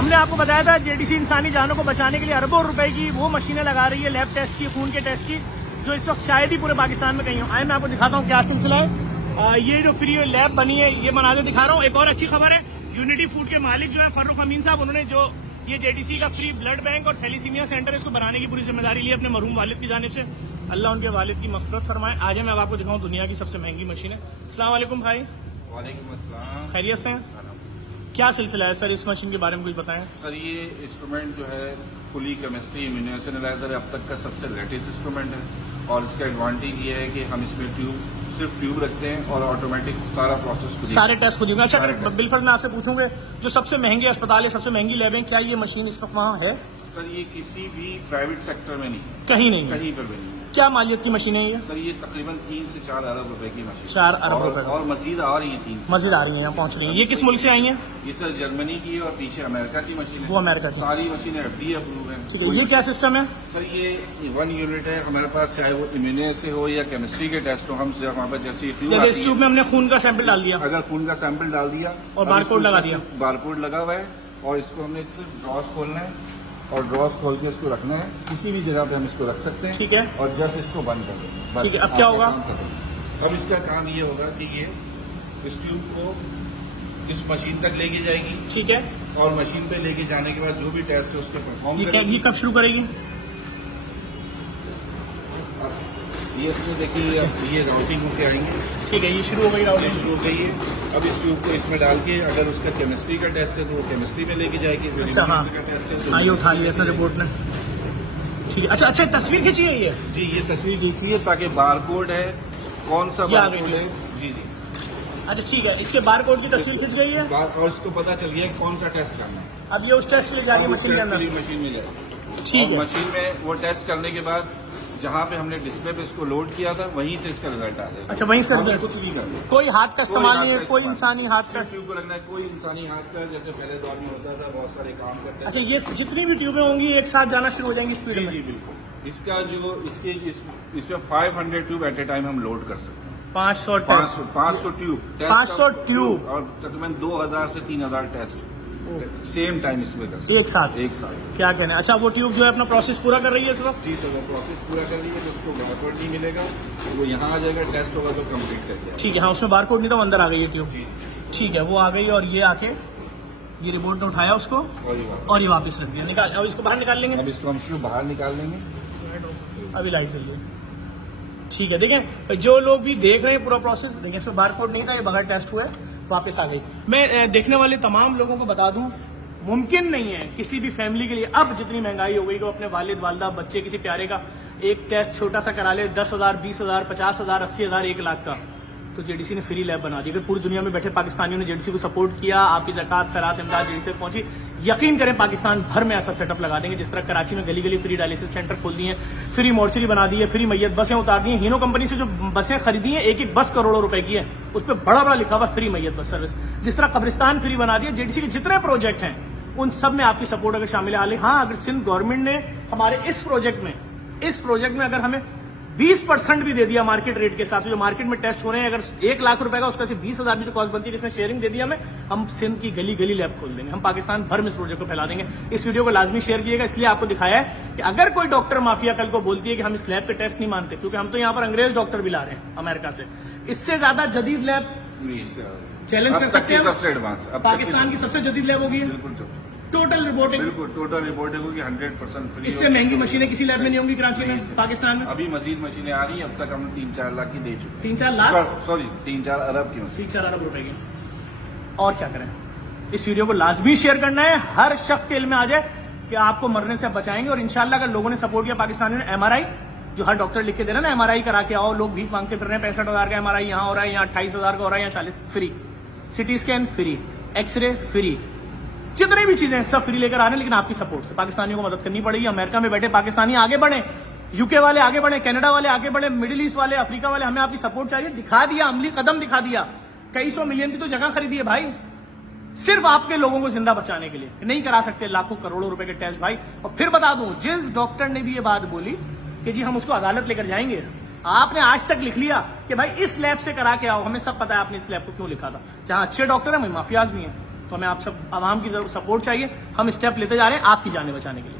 हमने आपको बताया था जेडीसी इंसानी जानों को बचाने के लिए अरबों रुपए की वो मशीनें लगा रही है, लैब टेस्ट की, खून के टेस्ट की, जो इस वक्त शायद ही पूरे पाकिस्तान में कहीं हो। आए मैं आपको दिखाता हूँ क्या सिलसिला है। ये जो फ्री लैब बनी है ये बना के दिखा रहा हूँ। एक और अच्छी खबर है, यूनिटी फूड के मालिक जो है फर्रुख अमीन साहब, उन्होंने जो ये जेडीसी का फ्री ब्लड बैंक और थैलीसीमिया सेंटर इसको बनाने की पूरी जिम्मेदारी ली अपने मरहूम वालिद की जानिब से। अल्लाह उनके वालिद की मग़फ़िरत फरमाए। आज मैं अब आपको दिखाऊँ दुनिया की सबसे महंगी मशीन है। अस्सलाम वालेकुम भाई। वालेकुम अस्सलाम। खैरियत से हैं? क्या सिलसिला है सर, इस मशीन के बारे में कुछ बताएं। सर ये इंस्ट्रूमेंट जो है फुली केमिस्ट्री इम्यूनेशन एनालाइजर अब तक का सबसे लेटेस्ट इंस्ट्रूमेंट है और इसका एडवांटेज ये है कि हम इसमें सिर्फ ट्यूब रखते हैं और ऑटोमेटिक सारा प्रोसेस सारे टेस्ट खुद ही होंगे। अच्छा, अगर बिलफर्ज मैं आपसे पूछूंगे जो सबसे महंगे अस्पताल है, सबसे महंगी लैब है, क्या ये मशीन इस वक्त वहाँ है? सर ये किसी भी प्राइवेट सेक्टर में नहीं, कहीं नहीं, कहीं पर भी नहीं। क्या मालियत की मशीन है ये? सर ये तकरीबन 3 से 4 अरब रुपए की मशीन, 4 अरब रुपए और मजीद आ रही है, 3 मजीद आ रही है, यहाँ पहुँच रही है। ये किस मुल्क से आई है? ये सर जर्मनी की है और पीछे अमेरिका की मशीन है। वो अमेरिका की सारी मशीनें FDA अप्रूव है। ठीक है, ये क्या सिस्टम है? सर ये 1 यूनिट है हमारे पास, चाहे वो इम्यूने से हो या केमिस्ट्री के टेस्ट हो। हम हमारे पास जैसे इस ट्यूब में हमने खून का सैंपल डाल दिया, अगर खून का सैंपल डाल दिया और बारकोड लगा दिया, बारकोड लगा हुआ है और इसको हमने सिर्फ ड्रॉस खोलना है और ड्रॉस खोल के इसको रखना है। किसी भी जगह पे हम इसको रख सकते हैं। ठीक है, और जस्ट इसको बंद कर दें बस। ठीक है, अब क्या होगा? अब इसका काम ये होगा कि ये इस ट्यूब को इस मशीन तक लेके जाएगी। ठीक है, और मशीन पे लेके जाने के बाद जो भी टेस्ट है उसके परफॉर्म करेगी। ये कब शुरू करेगी? ये इसमें देखिए अब ये राउटिंग होके आएंगे। ठीक है, ये शुरू हो गई राउटिंग, शुरू हो गई है। अब इस ट्यूब को इसमें डाल के अगर उसका केमिस्ट्री का टेस्ट है तो वो केमिस्ट्री में लेके जाएगी। अच्छा, हाँ, का टेस्ट है तो आइए उठा लिया इसने रिपोर्ट में। ठीक है, अच्छा अच्छा, तस्वीर खींची है ये? जी, ये तस्वीर खींची है ताकि बारकोड है कौन सा बारकोड है। जी जी, अच्छा ठीक है, इसके बारकोड की तस्वीर खींच गई है और इसको पता चल गया कौन सा टेस्ट करना है। अब ये उस टेस्ट के लिए जा रही है मशीन के अंदर। मशीन में जाएगी। ठीक है, मशीन में वो टेस्ट करने के बाद जहाँ पे हमने डिस्प्ले पे इसको लोड किया था वहीं से इसका रिजल्ट आ जाएगा। अच्छा, वहीं से रिजल्ट? कुछ नहीं करना, कोई हाथ का इस्तेमाल नहीं है, कोई इंसानी हाथ का ट्यूब को रखना है, कोई इंसानी हाथ का, जैसे पहले दौर में होता था, बहुत सारे काम करते हैं। अच्छा, ये जितनी भी ट्यूबें होंगी एक साथ जाना शुरू हो जाएंगी स्पीड में? जी बिल्कुल। इसका जो इसमें 500 ट्यूब एट ए टाइम हम लोड कर सकते हैं। 500 ट्यूब 500 ट्यूब और तकरीबन 2000 से 3000 टेस्ट सेम टाइम इसमें कर सकते एक साथ। क्या कहना है? अच्छा, वो ट्यूब जो है अपना प्रोसेस पूरा कर रही है इस वक्त? जी सर, वो प्रोसेस पूरा कर रही है तो उसको बारकोड नहीं मिलेगा, वो यहाँ आ जाएगा, टेस्ट होगा तो कंप्लीट कर दिया। ठीक है, हाँ, उसमें बारकोड नहीं था, अंदर आ गई है ट्यूब। जी ठीक है, वो आ गई और ये आके ये रिपोर्ट ने उठाया उसको और ये वापस रख दिया, निकाल। अब इसको बाहर निकाल लेंगे। अब इसको हम बाहर निकाल लेंगे। अभी लाइट चल रही है। ठीक है, देखें जो लोग भी देख रहे हैं पूरा प्रोसेस, देखें इसमें बारकोड नहीं था, ये बगैर टेस्ट हुए वापस आ गई। मैं देखने वाले तमाम लोगों को बता दूं, मुमकिन नहीं है किसी भी फैमिली के लिए, अब जितनी महंगाई हो गई तो अपने वालिद वालदा बच्चे किसी प्यारे का एक टेस्ट छोटा सा करा ले, 10,000 20,000 50,000 80,000 1 लाख का, तो जेडीसी ने फ्री लैब बना दी। अगर पूरी दुनिया में बैठे पाकिस्तानियों ने जेडीसी को सपोर्ट किया, आपकी ज़कात खैरात इमदाद जेडीसी पहुंची, यकीन करें पाकिस्तान भर में ऐसा सेटअप लगा देंगे जिस तरह कराची में गली गली फ्री डायलिसिस सेंटर खोल दिए, फ्री मोर्चरी बना दी है, फ्री मैयत बसें उतार दी हैं। हीनो कंपनी से जो बसें खरीदी हैं, एक एक बस करोड़ों रुपए की है, उस पर बड़ा बड़ा लिखा हुआ फ्री मैयत बस सर्विस। जिस तरह कब्रिस्तान फ्री बना दिया, जेडीसी के जितने प्रोजेक्ट हैं उन सब में आपकी सपोर्ट अगर शामिल है। हाँ, अगर सिंध गवर्नमेंट ने हमारे इस प्रोजेक्ट में अगर हमें 20% भी दे दिया मार्केट रेट के हिसाब से, जो मार्केट में टेस्ट हो रहे हैं, अगर 1 लाख रुपए का उसका सिर्फ 20,000 भी जो कॉस्ट बनती है, इसमें शेयरिंग दे दिया हमें, हम सिंध की गली गली लैब खोल देंगे, हम पाकिस्तान भर में इस प्रोजेक्ट को फैला देंगे। इस वीडियो को लाजमी शेयर कीजिएगा, इसलिए आपको दिखाया है कि अगर कोई डॉक्टर माफिया कल को बोलती है कि हम इस लैब के टेस्ट नहीं मानते, क्योंकि हम तो यहाँ पर अंग्रेज डॉक्टर भी ला रहे हैं अमेरिका से, इससे ज्यादा जदीद लैब चैलेंज कर सकते हैं। सबसे एडवांस पाकिस्तान की सबसे जदीद लैब होगी, टोटल रिपोर्टिंग, बिल्कुल टोटल रिपोर्टिंग होगी 100% फ्री। इससे महंगी मशीनें किसी लैब में नहीं होंगी कराची में, पाकिस्तान में। अभी मजीद मशीनें आ रही हैं, अब तक हमने 3-4 लाख की दे चुके। 3-4 लाख, सॉरी 3-4 अरब की, 3-4 अरब रुपए की। और क्या करें, इस वीडियो को लाजमी शेयर करना है, हर शख्स के इल्म में आ जाए कि आपको मरने से बचाएंगे। और इंशाल्लाह अगर लोगों ने सपोर्ट किया, पाकिस्तानियों ने MRI जो हर डॉक्टर लिख के दे रहा है ना, MRI करा के आओ, लोग भीख मांगते फिर रहे हैं, 65,000 का MRI यहाँ हो रहा है, यहाँ 28,000 का हो रहा है, यहाँ 40 free, CT scan free, x ray free, जितनी भी चीजें सब फ्री लेकर आ रहे हैं। लेकिन आपकी सपोर्ट से पाकिस्तानियों को मदद करनी पड़ेगी। अमेरिका में बैठे पाकिस्तानी आगे बढ़े, यूके वाले आगे बढ़े, कनाडा वाले आगे बढ़े, मिडिल ईस्ट वाले, अफ्रीका वाले, हमें आपकी सपोर्ट चाहिए। दिखा दिया, अमली कदम दिखा दिया, कई 100 मिलियन की तो जगह खरीदी है भाई, सिर्फ आपके लोगों को जिंदा बचाने के लिए। नहीं करा सकते लाखों करोड़ों रुपए के टेस्ट भाई। और फिर बता दूं, जिस डॉक्टर ने भी ये बात बोली कि जी हम उसको अदालत लेकर जाएंगे, आपने आज तक लिख लिया कि भाई इस लैब से करा के आओ, हमें सब पता है आपने इस लैब को क्यों लिखा था। जहां अच्छे डॉक्टर है वहीं माफियाज भी हैं। तो हमें आप सब आवाम की जरूर सपोर्ट चाहिए। हम स्टेप लेते जा रहे हैं आपकी जानें बचाने के लिए।